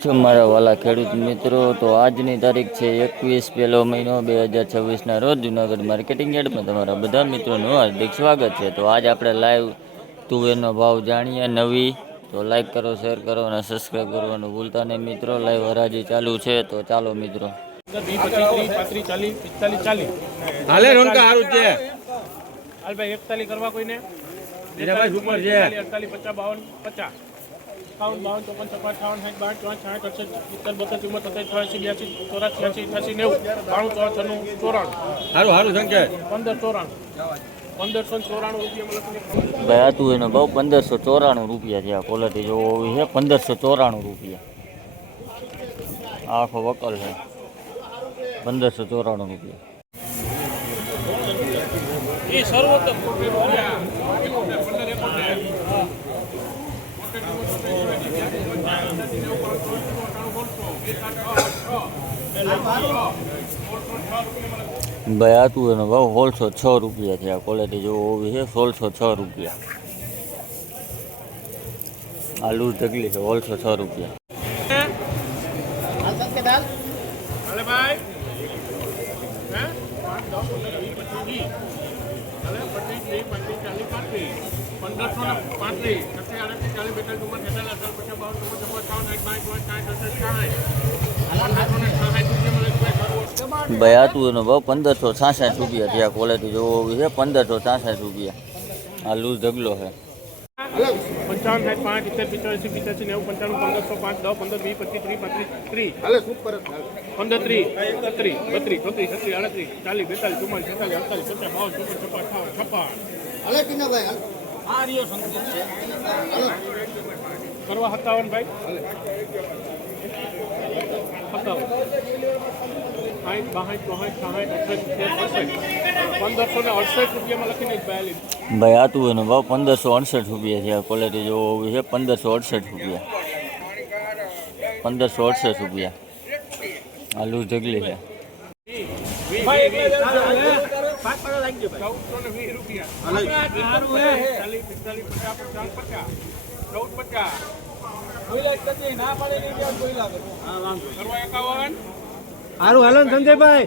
છો મારા વાલા ખેડૂત મિત્રો, તો આજની તારીખ છે 21 પહેલો મહિનો 2026ના રોજ જુનાગઢ માર્કેટિંગ યાર્ડમાં તમારા બધા મિત્રોનું હાર્દિક સ્વાગત છે. તો આજ આપણે લાઈવ તુવેરનો ભાવ જાણીએ નવી. તો લાઈક કરો, શેર કરો અને સબસ્ક્રાઈબ કરવાનું ભૂલતા નહીં મિત્રો. લાઈવ હરાજી ચાલુ છે, તો ચાલો મિત્રો. હાલે રોનકા હારું છે. હાલ ભાઈ 41 કરવા કોઈને એના ભાઈ સુપર છે. 48 50 52 50 58 52 54 55 56 58 62 63 64 85 84 85 90 હારું હારું સંકેત 1594 1594 રૂપિયા. ભાઈ આ તુવેરનો ભાવ 1594 રૂપિયા છે. આ ક્વોલિટી જોવો હોવી છે 1594 રૂપિયા. આખો વકલ છે 1594 રૂપિયા. એ સર્વોત્તમ ભાઈ આ તુવેરનો ભાવ 1606 રૂપિયા છે. આ ક્વોલિટી જોવો હોવી છે 1606 રૂપિયા. આ લૂઝ ઢગલી છે 1606 રૂપિયા. હાલે ભાઈ હે 5 10 15 20 હાલે 25 30 35 40 35 1535 40 ભાઈ આ તુવેરનો ભાવ 1566 રૂપિયા છે. આ ક્વોલિટી જોવો હોવી છે 1566 રૂપિયા. આ લૂઝ ઢગલો છે 55 5 75 85 90 95 1505 10 15 20 25 30 35 30 15 30 32 33 34 40 42 44 46 હાલે કિના ભાઈ હાલ આ રિયો સંકેત છે કરવા 57 ભાઈ 1568 રૂપિયામાં લખીને ભાઈ આ તુવેરનો ભાવ 1568 રૂપિયા છે. આ ક્વોલિટી જોવો હોવી છે 1568 રૂપિયા. 1568 રૂપિયા. આ લૂઝ ઢગલી છે 51 હારું હાલો સંજયભાઈ.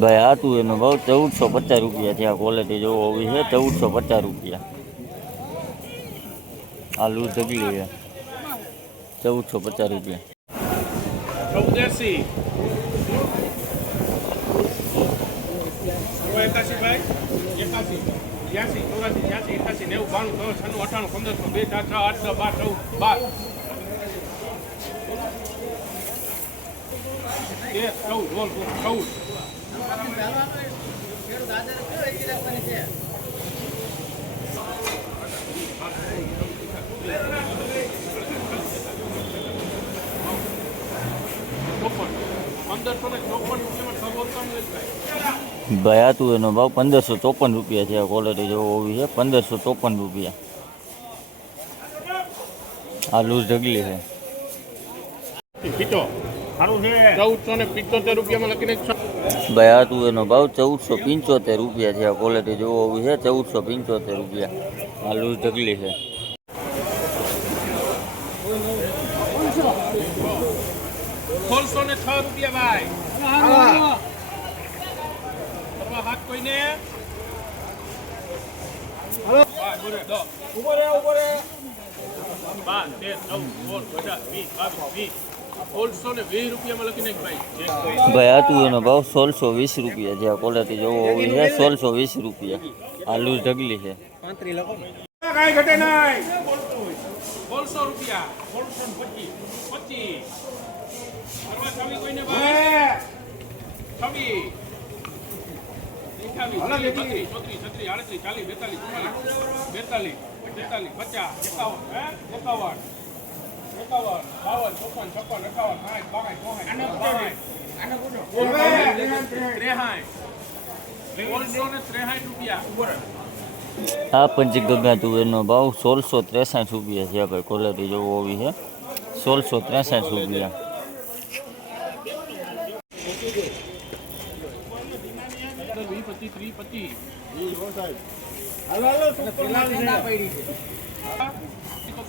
ભાઈ આ તુવેરનો ભાવ 1450 રૂપિયા છે. આ ક્વોલિટી જોવો હોવી છે 1450 રૂપિયા. આ લૂઝ ઢગલી છે 1450 રૂપિયા. 81 ભાઈ 81 82 84 88 90 92 93 94 95 2 4 6 8 10 12 14 ભાઈ આ તુવેરનો ભાવ 1554 રૂપિયા છે. આ ક્વોલિટી જોવો હોવી છે 1554 રૂપિયા. આ લૂઝ ઢગલી છે 1475 રૂપિયામાં લખીને ભાઈ આ તુવેરનો ભાવ 1475 રૂપિયા છે. આ ક્વોલિટી જોવો હોવી છે 1475 રૂપિયા. આ લૂઝ ઢગલી છે 1606 રૂપિયા ભાઈ હાથ કોઈને ઉભો રે 12 13 14 15 20 1620 રૂપિયામાં લખીને ભાઈ આ તુવેરનો ભાવ 1620 રૂપિયા છે. આ ક્વોલિટી જોવો હોવી છે 1620 રૂપિયા. આ લૂઝ ઢગલી છે 35 લખો કાઈ ઘટે નહીં 1600 રૂપિયા 1625 કરવા છવી કોઈને ભાઈ છવી 28 33 34 36 40 42 43 50 51 આ પંચગંગા તુવેરનો ભાવ 1663 રૂપિયા છે. ભાઈ ક્વોલિટી જોવો હોવી છે 1663 રૂપિયા.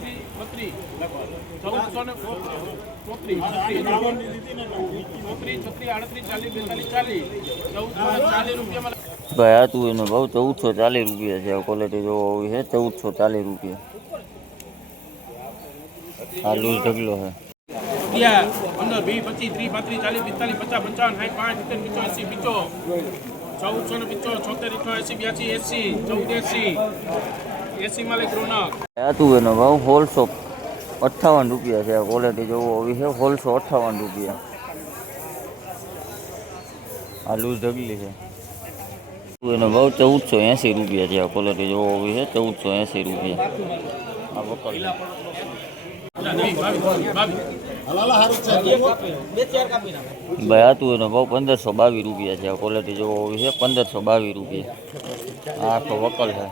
32 1400 ને 34 40 રૂપિયામાં ભાઈ આ તુવેરનો ભાવ 1440 રૂપિયા છે. આ ક્વોલિટી જોવો હોવી છે 1440 રૂપિયા. આ લૂઝ ઢગલો છે. 15 20 25 30 35 40 45 50 55 60 65 80 માં લઈ રોનક. આ તુવેરનો ભાવ 1658 રૂપિયા છે. આ ક્વોલિટી જોવો હોવી છે 1658 રૂપિયા. આ લૂઝ ઢગલી છે. તુવેરનો ભાવ 1480 રૂપિયા છે. આ ક્વોલિટી જોવો હોવી છે 1480 રૂપિયા. આ વકલ ભાઈ આ તુવેરનો ભાવ 1522 રૂપિયા છે. આ ક્વોલિટી જોવો હોવી છે 1522 રૂપિયા. આ આખો વકલ છે.